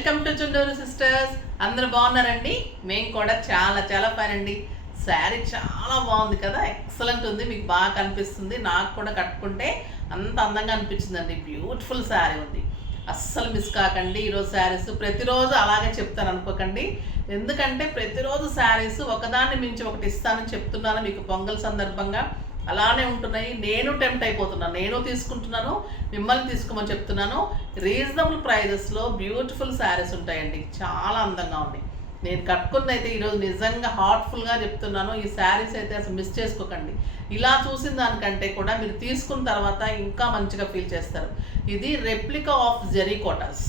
Welcome to Chunduru sisters. అందరూ బాగున్నారండి? మేము కూడా చాలా చాలా ఫైన్ అండి. శారీ చాలా బాగుంది కదా, ఎక్సలెంట్ ఉంది. మీకు బాగా కనిపిస్తుంది, నాకు కూడా కట్టుకుంటే అంత అందంగా అనిపించిందండి. బ్యూటిఫుల్ శారీ ఉంది, అస్సలు మిస్ కాకండి. ఈరోజు శారీస్ ప్రతిరోజు అలాగే చెప్తాను అనుకోకండి, ఎందుకంటే ప్రతిరోజు శారీస్ ఒకదాన్ని మించి ఒకటి ఇస్తానని చెప్తున్నాను. మీకు పొంగల్ సందర్భంగా అలానే ఉంటున్నాయి. నేను టెంప్ట్ అయిపోతున్నాను, నేను తీసుకుంటున్నాను, మిమ్మల్ని తీసుకోమని చెప్తున్నాను. రీజనబుల్ ప్రైజెస్లో బ్యూటిఫుల్ శారీస్ ఉంటాయండి, చాలా అందంగా ఉన్నాయి. నేను కట్టుకుంది అయితే ఈరోజు నిజంగా హార్ట్ఫుల్గా చెప్తున్నాను. ఈ శారీస్ అయితే అసలు మిస్ చేసుకోకండి. ఇలా చూసిన దానికంటే కూడా మీరు తీసుకున్న తర్వాత ఇంకా మంచిగా ఫీల్ చేస్తారు. ఇది రెప్లికా ఆఫ్ జెరీ కోటాస్.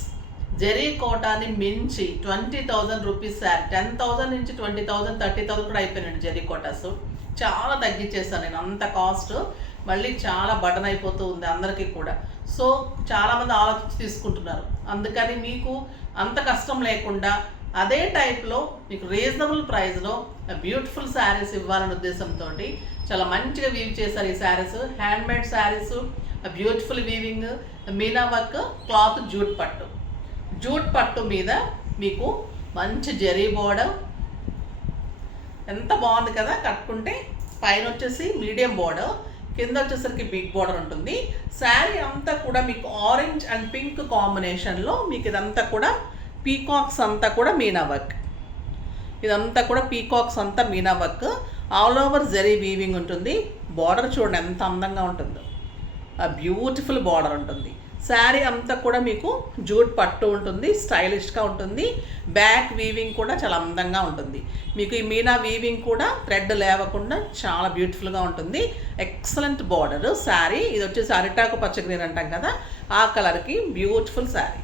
జెరీ కోటాని మించి 20,000 రూపీస్ శారీ, 10,000 నుంచి 20,000 30,000 కూడా అయిపోయినాయండి జెరీ కోటాస్. చాలా తగ్గించేస్తాను నేను, అంత కాస్ట్ మళ్ళీ చాలా బటన్ అయిపోతూ ఉంది అందరికీ కూడా. సో చాలామంది ఆలోచించి తీసుకుంటున్నారు, అందుకని మీకు అంత కష్టం లేకుండా అదే టైప్లో మీకు రీజనబుల్ ప్రైస్లో బ్యూటిఫుల్ శారీస్ ఇవ్వాలనే ఉద్దేశంతో చాలా మంచిగా వీవ్ చేశారు ఈ saris. Handmade saris, beautiful weaving, Meena work, cloth jute పట్టు. జూట్ పట్టు మీద మీకు మంచి జరీ బోర్డర్, ఎంత బాగుంది కదా కట్టుకుంటే. పైన వచ్చేసి మీడియం బోర్డర్, కింద వచ్చేసరికి బిగ్ బోర్డర్ ఉంటుంది. శారీ అంతా కూడా మీకు ఆరెంజ్ అండ్ పింక్ కాంబినేషన్లో మీకు ఇదంతా కూడా పీకాక్స్ అంతా కూడా మీనా వర్క్. ఇదంతా కూడా పీకాక్స్ అంతా Meena work, all over zari weaving ఉంటుంది. బార్డర్ చూడండి ఎంత అందంగా ఉంటుందో, బ్యూటిఫుల్ బార్డర్ ఉంటుంది. శారీ అంతా కూడా మీకు జూట్ పట్టు ఉంటుంది, స్టైలిష్గా ఉంటుంది. బ్యాక్ వీవింగ్ కూడా చాలా అందంగా ఉంటుంది. మీకు ఈ మీనా వీవింగ్ కూడా థ్రెడ్ లేవకుండా చాలా బ్యూటిఫుల్గా ఉంటుంది. Excellent border sari. ఇది వచ్చేసి అరిటాకు పచ్చ గ్రీన్ అంటాం కదా, ఆ కలర్కి బ్యూటిఫుల్ శారీ.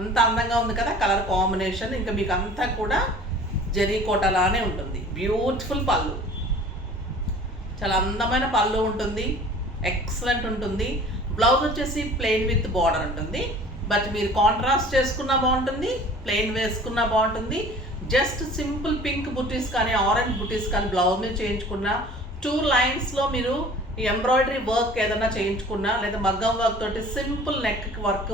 అంత అందంగా ఉంది కదా కలర్ కాంబినేషన్. ఇంకా మీకు అంతా కూడా జరీ కోటలానే ఉంటుంది. బ్యూటిఫుల్ పళ్ళు, చాలా అందమైన పళ్ళు ఉంటుంది, ఎక్సలెంట్ ఉంటుంది. బ్లౌజ్ వచ్చేసి ప్లెయిన్ విత్ బార్డర్ ఉంటుంది, బట్ మీరు కాంట్రాస్ట్ చేసుకున్నా బాగుంటుంది, ప్లెయిన్ వేసుకున్నా బాగుంటుంది. జస్ట్ సింపుల్ పింక్ బుటీస్ కానీ ఆరెంజ్ బుటీస్ కానీ బ్లౌజ్ మీద చేయించుకున్న 2 లైన్స్లో మీరు ఎంబ్రాయిడరీ వర్క్ ఏదైనా చేయించుకున్నా, లేదా మగ్గం వర్క్ తోటి సింపుల్ నెక్ వర్క్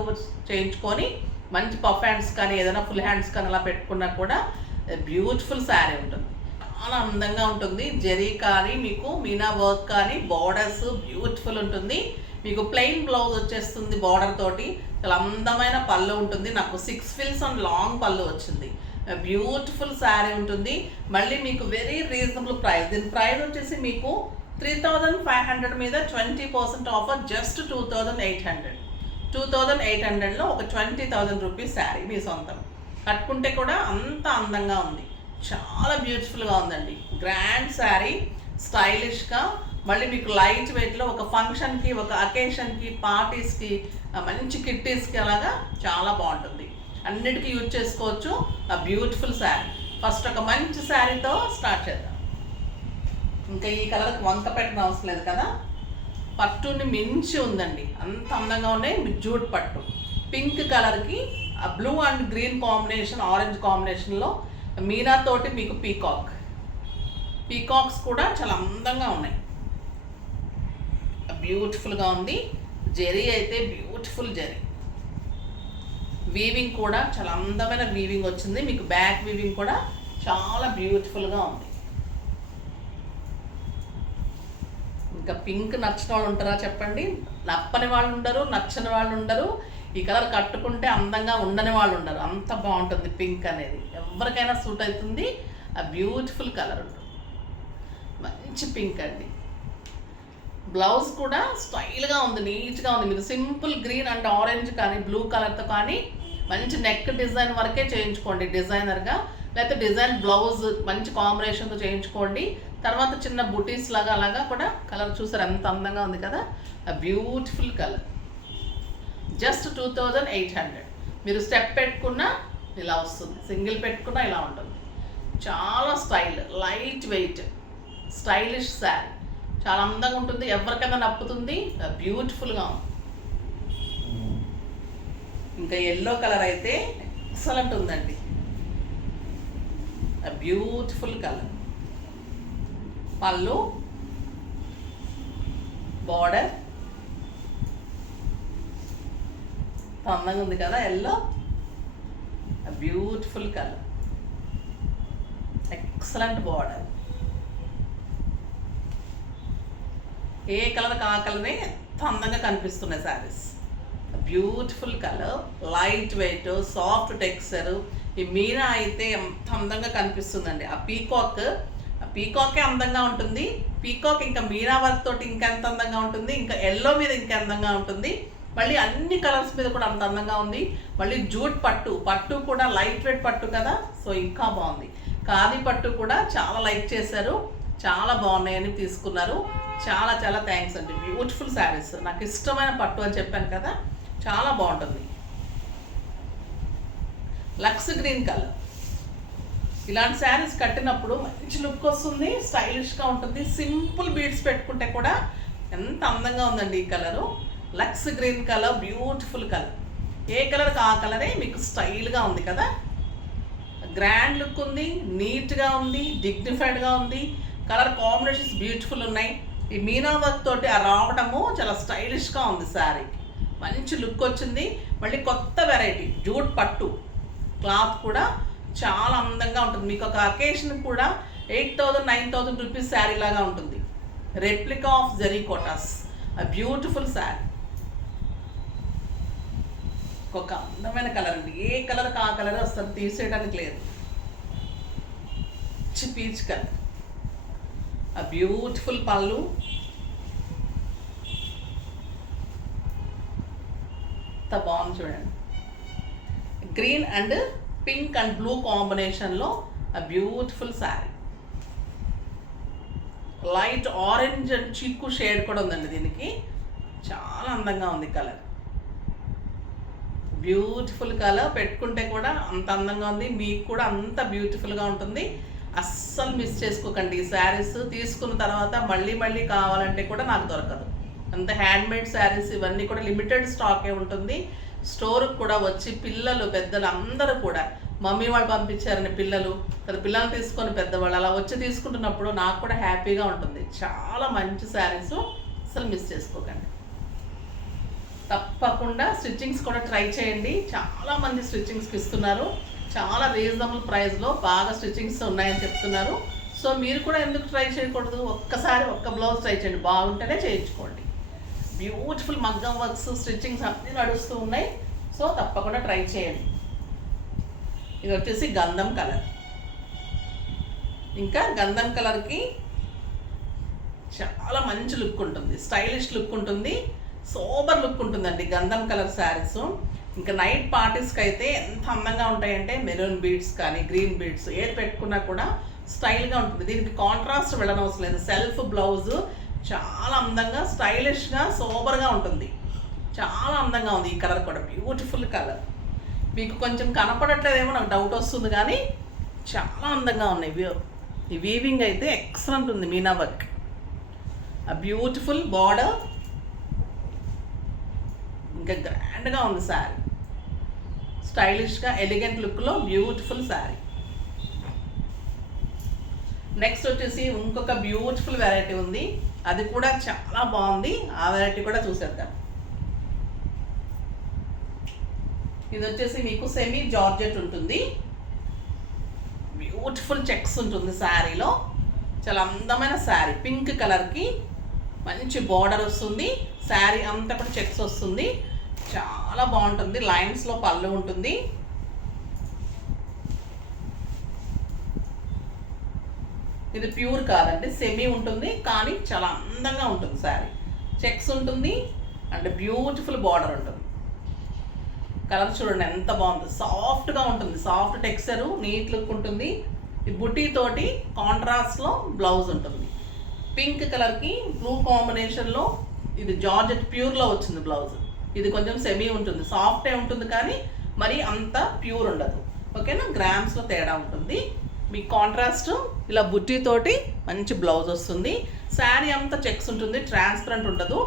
చేయించుకొని మంచి పఫ్ హ్యాండ్స్ కానీ ఏదైనా ఫుల్ హ్యాండ్స్ కానీ అలా పెట్టుకున్నా కూడా బ్యూటిఫుల్ శారీ ఉంటుంది, చాలా అందంగా ఉంటుంది. జరీ కానీ మీకు మీనా వర్క్ కానీ బార్డర్స్ బ్యూటిఫుల్ ఉంటుంది. మీకు ప్లెయిన్ బ్లౌజ్ వచ్చేస్తుంది బార్డర్ తోటి, చాలా అందమైన పళ్ళు ఉంటుంది. నాకు 6 ఫిల్స్ అండ్ లాంగ్ పళ్ళు వచ్చింది. బ్యూటిఫుల్ శారీ ఉంటుంది. మళ్ళీ మీకు వెరీ రీజనబుల్ ప్రైస్. దీని ప్రైస్ వచ్చేసి మీకు 3,500 మీద 20% ఆఫర్, జస్ట్ 2,800. 2,800లో ఒక 20,000 రూపీస్ శారీ మీ సొంతం. కట్టుకుంటే కూడా అంత అందంగా ఉంది, చాలా బ్యూటిఫుల్గా ఉందండి. గ్రాండ్ శారీ, స్టైలిష్గా. మళ్ళీ మీకు లైట్ వెయిట్లో ఒక ఫంక్షన్కి, ఒక అకేషన్కి, పార్టీస్కి, మంచి కిట్టీస్కి అలాగా చాలా బాగుంటుంది. అన్నిటికీ యూజ్ చేసుకోవచ్చు. ఆ బ్యూటిఫుల్ శారీ. ఫస్ట్ ఒక మంచి శారీతో స్టార్ట్ చేద్దాం. ఇంకా ఈ కలర్కి వంక పెట్టిన అవసరం లేదు కదా, పట్టుని మించి ఉందండి, అంత అందంగా ఉన్నాయి. జూట్ పట్టు పింక్ కలర్కి ఆ blue and green combination, orange కాంబినేషన్లో మీనా తోటి మీకు పీకాక్స్ కూడా చాలా అందంగా ఉన్నాయి, బ్యూటిఫుల్గా ఉంది. జరీ అయితే బ్యూటిఫుల్ జరీ, వీవింగ్ కూడా చాలా అందమైన వీవింగ్ వచ్చింది. మీకు బ్యాక్ వీవింగ్ కూడా చాలా బ్యూటిఫుల్గా ఉంది. ఇంకా పింక్ నచ్చిన వాళ్ళు ఉంటారా చెప్పండి? నప్పని వాళ్ళు ఉండరు, నచ్చని వాళ్ళు ఉండరు. ఈ కలర్ కట్టుకుంటే అందంగా ఉండని వాళ్ళు ఉండరు, అంత బాగుంటుంది పింక్ అనేది. ఎవరికైనా సూట్ అవుతుంది. ఆ బ్యూటిఫుల్ కలర్ ఉంటుంది, మంచి పింక్ అండి. బ్లౌజ్ కూడా స్టైల్గా ఉంది, నీట్గా ఉంది. మీరు సింపుల్ గ్రీన్ అండ్ ఆరెంజ్ కానీ బ్లూ కలర్తో కానీ మంచి నెక్ డిజైన్ వరకే చేయించుకోండి డిజైనర్గా, లేకపోతే డిజైన్ బ్లౌజ్ మంచి కాంబినేషన్తో చేయించుకోండి. తర్వాత చిన్న బుటీస్ లాగా అలాగా కూడా కలర్ చూసారు ఎంత అందంగా ఉంది కదా. Beautiful colour, just 2,800. మీరు స్టెప్ పెట్టుకున్నా ఇలా వస్తుంది, సింగిల్ పెట్టుకున్నా ఇలా ఉంటుంది. చాలా style, light weight, stylish sari, చాలా అందంగా ఉంటుంది. ఎవరికైనా నప్పుతుంది, బ్యూటిఫుల్గా ఉంది. ఇంకా ఎల్లో కలర్ అయితే ఎక్సలెంట్ ఉందండి, బ్యూటిఫుల్ కలర్. పళ్ళు, బార్డర్ అందంగా ఉంది కదా yellow. Beautiful colour, excellent border. ఏ కలర్ ఆ కలరే ఎంత అందంగా కనిపిస్తున్నాయి saris. Beautiful colour, light weight, soft texture. ఈ మీనా అయితే ఎంత అందంగా కనిపిస్తుందండి. ఆ పీకాకే అందంగా ఉంటుంది. పీకాక్ ఇంకా మీనా వర్క్ తోటి ఇంకా ఎంత అందంగా ఉంటుంది, ఇంకా ఎల్లో మీద ఇంకా అందంగా ఉంటుంది. మళ్ళీ అన్ని కలర్స్ మీద కూడా అంత అందంగా ఉంది. మళ్ళీ జూట్ పట్టు కూడా లైట్ వెయిట్ పట్టు కదా, సో ఇంకా బాగుంది. ఖాదీ పట్టు కూడా చాలా లైక్ చేశారు, చాలా బాగున్నాయని తీసుకున్నారు. చాలా చాలా థ్యాంక్స్ అండి. బ్యూటిఫుల్ శారీస్, నాకు ఇష్టమైన పట్టు అని చెప్పాను కదా, చాలా బాగుంటుంది. Looks green colour. ఇలాంటి శారీస్ కట్టినప్పుడు మంచి లుక్ వస్తుంది, స్టైలిష్గా ఉంటుంది. సింపుల్ బీడ్స్ పెట్టుకుంటే కూడా ఎంత అందంగా ఉందండి ఈ కలరు. లక్స్ గ్రీన్ కలర్, బ్యూటిఫుల్ కలర్. ఏ కలర్కి ఆ కలరే మీకు స్టైల్గా ఉంది కదా, గ్రాండ్ లుక్ ఉంది, నీట్గా ఉంది, డిగ్నిఫైడ్గా ఉంది. కలర్ కాంబినేషన్స్ బ్యూటిఫుల్ ఉన్నాయి. ఈ మీనా వర్క్ తోటి ఆ రావడము చాలా స్టైలిష్గా ఉంది. శారీకి మంచి లుక్ వచ్చింది. మళ్ళీ కొత్త వెరైటీ జూట్ పట్టు క్లాత్ కూడా చాలా అందంగా ఉంటుంది. మీకు ఒక అకేషన్ కూడా 8,000 9,000 రూపీస్ శారీ లాగా ఉంటుంది. రెప్లికా ఆఫ్ జరీ కోటాస్, ఆ బ్యూటిఫుల్ శారీ. ఒక అందమైన కలర్ అండి. ఏ కలర్ ఆ కలర్ వస్తుంది, తీసేయడానికి లేదు. పీచ్ కలర్, ఆ బ్యూటిఫుల్ పళ్ళు. ఎంత బాగుంది చూడండి. Green and pink and blue కాంబినేషన్లో ఆ beautiful sari. Light orange and చీకు షేడ్ కూడా ఉందండి దీనికి. చాలా అందంగా ఉంది కలర్. బ్యూటిఫుల్ కలర్, పెట్టుకుంటే కూడా అంత అందంగా ఉంది. మీకు కూడా అంత బ్యూటిఫుల్గా ఉంటుంది. అస్సలు మిస్ చేసుకోకండి. ఈ శారీస్ తీసుకున్న తర్వాత మళ్ళీ మళ్ళీ కావాలంటే కూడా నాకు దొరకదు. అంత హ్యాండ్మేడ్ శారీస్ ఇవన్నీ కూడా లిమిటెడ్ స్టాకే ఉంటుంది. స్టోర్కి కూడా వచ్చి పిల్లలు పెద్దలు అందరూ కూడా మమ్మీ వాళ్ళు పంపించారని పిల్లలు పిల్లల్ని తీసుకొని పెద్దవాళ్ళు అలా వచ్చి తీసుకుంటున్నప్పుడు నాకు కూడా హ్యాపీగా ఉంటుంది. చాలా మంచి శారీస్, అసలు మిస్ చేసుకోకండి. తప్పకుండా స్టిచ్చింగ్స్ కూడా ట్రై చేయండి. చాలామంది స్టిచ్చింగ్స్కి ఇస్తున్నారు. చాలా రీజనబుల్ ప్రైస్లో బాగా స్టిచ్చింగ్స్ ఉన్నాయని చెప్తున్నారు. సో మీరు కూడా ఎందుకు ట్రై చేయకూడదు? ఒక్కసారి ఒక్క బ్లౌజ్ ట్రై చేయండి, బాగుంటేనే చేయించుకోండి. బ్యూటిఫుల్ మగ్గం వర్క్స్, స్టిచ్చింగ్స్ అన్నీ నడుస్తూ ఉన్నాయి. సో తప్పకుండా ట్రై చేయండి. ఇది వచ్చేసి గంధం కలర్. ఇంకా గంధం కలర్కి చాలా మంచి లుక్ ఉంటుంది, స్టైలిష్ లుక్ ఉంటుంది, సోబర్ లుక్ ఉంటుందండి గంధం కలర్ శారీస్. ఇంకా నైట్ పార్టీస్కి అయితే ఎంత అందంగా ఉంటాయంటే మెరూన్ బీడ్స్ కానీ గ్రీన్ బీడ్స్ ఏది పెట్టుకున్నా కూడా స్టైల్గా ఉంటుంది. దీనికి కాంట్రాస్ట్ వెళ్ళనవసరం లేదు. సెల్ఫ్ బ్లౌజ్ చాలా అందంగా స్టైలిష్గా సోబర్గా ఉంటుంది. చాలా అందంగా ఉంది. ఈ కలర్ కూడా బ్యూటిఫుల్ కలర్. మీకు కొంచెం కనపడట్లేదేమో నాకు డౌట్ వస్తుంది, కానీ చాలా అందంగా ఉన్నాయి. ఈ వీవింగ్ అయితే ఎక్సలెంట్ ఉంది. మీనా వర్క్, ఆ బ్యూటిఫుల్ బార్డర్, ఇంకా గ్రాండ్గా ఉంది శారీ. స్టైలిష్గా ఎలిగెంట్ లుక్లో బ్యూటిఫుల్ శారీ. నెక్స్ట్ వచ్చేసి ఇంకొక బ్యూటిఫుల్ వెరైటీ ఉంది, అది కూడా చాలా బాగుంది. ఆ వెరైటీ కూడా చూసేద్దాం. ఇది వచ్చేసి మీకు సెమీ జార్జెట్ ఉంటుంది. బ్యూటిఫుల్ చెక్స్ ఉంటుంది శారీలో. చాలా అందమైన శారీ. పింక్ కలర్కి మంచి బార్డర్ వస్తుంది. శారీ అంతా కూడా చెక్స్ వస్తుంది. చాలా బాగుంటుంది. లైన్స్లో పళ్ళు ఉంటుంది. ఇది ప్యూర్ కాదండి, సెమీ ఉంటుంది, కానీ చాలా అందంగా ఉంటుంది శారీ. చెక్స్ ఉంటుంది అండ్ బ్యూటిఫుల్ బార్డర్ ఉంటుంది. కలర్ చూడండి ఎంత బాగుంది. సాఫ్ట్గా ఉంటుంది, సాఫ్ట్ టెక్స్చరు, నీట్ లుక్ ఉంటుంది. ఈ బుటీ తోటి కాంట్రాస్ట్లో బ్లౌజ్ ఉంటుంది. పింక్ కలర్కి బ్లూ కాంబినేషన్లో ఇది జార్జెట్ ప్యూర్లో వచ్చింది బ్లౌజ్. ఇది కొంచెం సెమీ ఉంటుంది, సాఫ్టే ఉంటుంది, కానీ మరి అంత ప్యూర్ ఉండదు. ఓకేనా, గ్రామ్స్లో తేడా ఉంటుంది. మీ కాంట్రాస్ట్ ఇలా బుట్టి తోటి మంచి బ్లౌజ్ వస్తుంది. శారీ అంతా చెక్స్ ఉంటుంది, ట్రాన్స్పరెంట్ ఉండదు,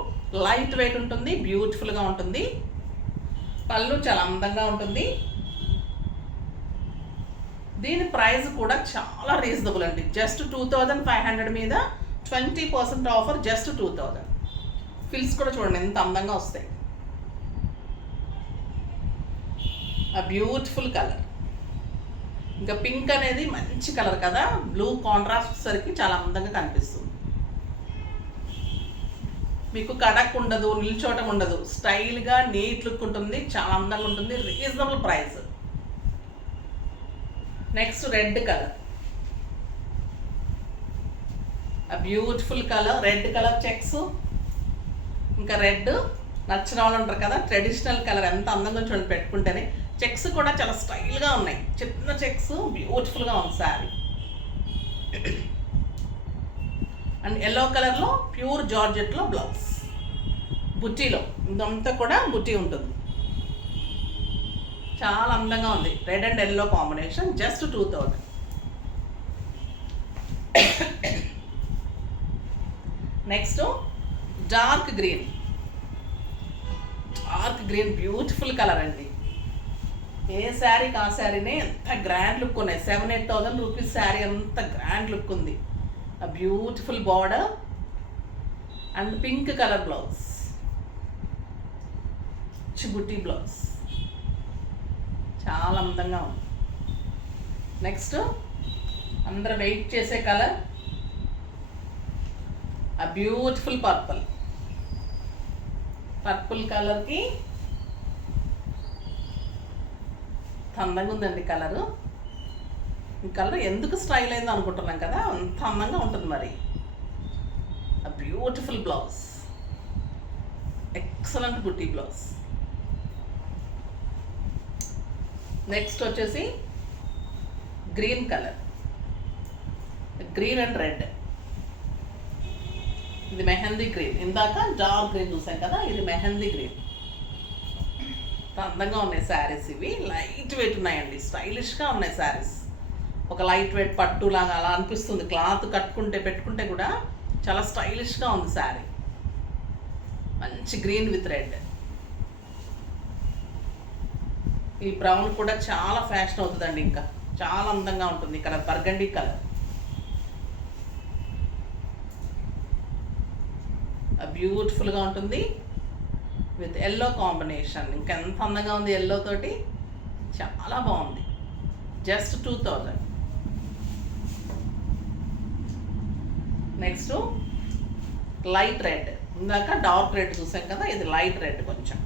లైట్ వెయిట్ ఉంటుంది, బ్యూటిఫుల్గా ఉంటుంది. పళ్ళు చాలా అందంగా ఉంటుంది. దీని ప్రైస్ కూడా చాలా రీజనబుల్ అండి. జస్ట్ 2500 మీద 20% ఆఫర్, జస్ట్ 2000. ఫిల్స్ కూడా చూడండి ఎంత అందంగా వస్తాయి. ఆ బ్యూటిఫుల్ కలర్. ఇంకా పింక్ అనేది మంచి కలర్ కదా, బ్లూ కాంట్రాస్ట్ సరికి చాలా అందంగా కనిపిస్తుంది. మీకు కడక్ ఉండదు, నిల్చోటం ఉండదు, స్టైల్గా నీట్ లుక్ ఉంటుంది, చాలా అందంగా ఉంటుంది, reasonable price. Next red colour, beautiful colour, red colour checks. ఇంకా రెడ్ నచ్చిన వాళ్ళు ఉంటారు కదా, ట్రెడిషనల్ కలర్ ఎంత అందంగా చూడండి పెట్టుకుంటేనే. చెక్స్ కూడా చాలా స్టైల్గా ఉన్నాయి, చిన్న చెక్స్, బ్యూటిఫుల్గా ఉంది శారీ. అండ్ ఎల్లో కలర్లో ప్యూర్ జార్జెట్లో బ్లౌజ్, బుట్టీలో ఇదంతా కూడా బుట్టీ ఉంటుంది, చాలా అందంగా ఉంది. Red and yellow combination, just 2000. Next dark green, beautiful colour అండి. ఏ శారీకి ఆ శారీనే ఎంత గ్రాండ్ లుక్ ఉన్నాయి. 7,000-8,000 రూపీస్ శారీ, అంత గ్రాండ్ లుక్ ఉంది. ఆ beautiful border and pink colour blouse, బుట్టి బ్లౌజ్, చాలా అందంగా ఉంది. నెక్స్ట్ అందరూ వెయిట్ చేసే కలర్, ఆ బ్యూటిఫుల్ పర్పుల్ కలర్కి అందంగా ఉందండి కలరు. ఈ కలర్ ఎందుకు స్టైల్ అయిందో అనుకుంటున్నాం కదా, అంత అందంగా ఉంటుంది. మరి ఆ బ్యూటిఫుల్ బ్లౌజ్, ఎక్సలెంట్ బుట్టి బ్లౌజ్. నెక్స్ట్ వచ్చేసి green colour, green and red. ఇది మెహందీ గ్రీన్, ఇందాక డార్క్ గ్రీన్ చూసాం కదా, ఇది మెహందీ గ్రీన్. అందంగా ఉన్నాయి శారీస్. ఇవి లైట్ వెయిట్ ఉన్నాయండి, స్టైలిష్గా ఉన్నాయి శారీస్. ఒక లైట్ వెయిట్ పట్టు లాగా అలా అనిపిస్తుంది. క్లాత్ కట్టుకుంటే పెట్టుకుంటే కూడా చాలా స్టైలిష్గా ఉంది శారీ. మంచి గ్రీన్ విత్ రెడ్. ఈ బ్రౌన్ కూడా చాలా ఫ్యాషన్ అవుతుందండి, ఇంకా చాలా అందంగా ఉంటుంది. కలర్ బర్గండీ కలర్, బ్యూటిఫుల్గా ఉంటుంది విత్ ఎల్లో కాంబినేషన్. ఇంకా ఎంత అందంగా ఉంది ఎల్లో తోటి, చాలా బాగుంది. జస్ట్ 2000. నెక్స్ట్ లైట్ రెడ్, ఇందాక డార్క్ రెడ్ చూసాం కదా, ఇది లైట్ రెడ్ కొంచెం.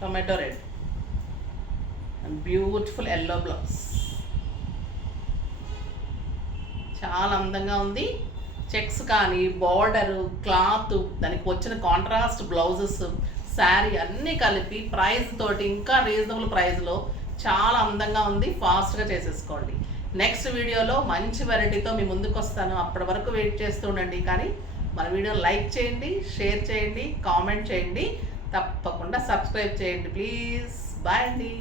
Tomato red and beautiful yellow blouse, చాలా అందంగా ఉంది. చెక్స్ కానీ, బార్డరు, క్లాత్, దానికి వచ్చిన కాంట్రాస్ట్ బ్లౌజెస్, శారీ అన్నీ కలిపి ప్రైస్ తోటి ఇంకా రీజనబుల్ ప్రైస్లో చాలా అందంగా ఉంది. ఫాస్ట్గా చేసేసుకోండి. నెక్స్ట్ వీడియోలో మంచి వెరైటీతో మీ ముందుకు వస్తాను. అప్పటి వరకు వెయిట్ చేస్తూ ఉండండి. కానీ మన వీడియో లైక్ చేయండి, షేర్ చేయండి, కామెంట్ చేయండి, తప్పకుండా సబ్స్క్రైబ్ చేయండి ప్లీజ్. బాయ్ అండి.